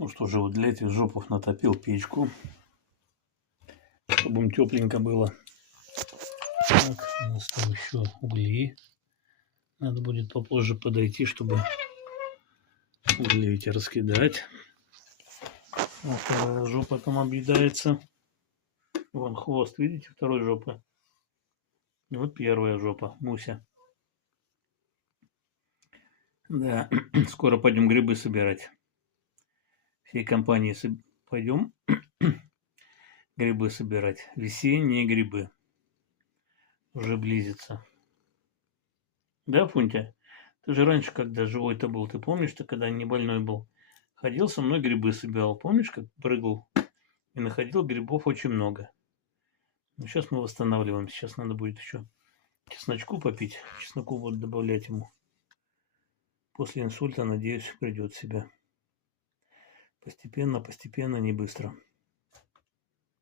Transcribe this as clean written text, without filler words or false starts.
Ну что же, вот для этих жопов натопил печку, чтобы им тепленько было. Так, у нас там еще угли. Надо будет попозже подойти, чтобы угли эти раскидать. Вот вторая жопа там объедается. Вон хвост, видите, второй жопы. Вот первая жопа, Муся. Да, скоро пойдем грибы собирать. Всей компанией пойдем грибы собирать. Весенние грибы. Уже близится. Да, Фунтя? Ты же раньше, когда живой-то был, ты помнишь, ты когда не больной был, ходил со мной грибы собирал. Помнишь, как прыгал и находил грибов очень много? Ну, сейчас мы восстанавливаем. Сейчас надо будет еще чесночку попить. Чесноку буду добавлять ему. После инсульта, надеюсь, придет в себя. Постепенно, постепенно, не быстро.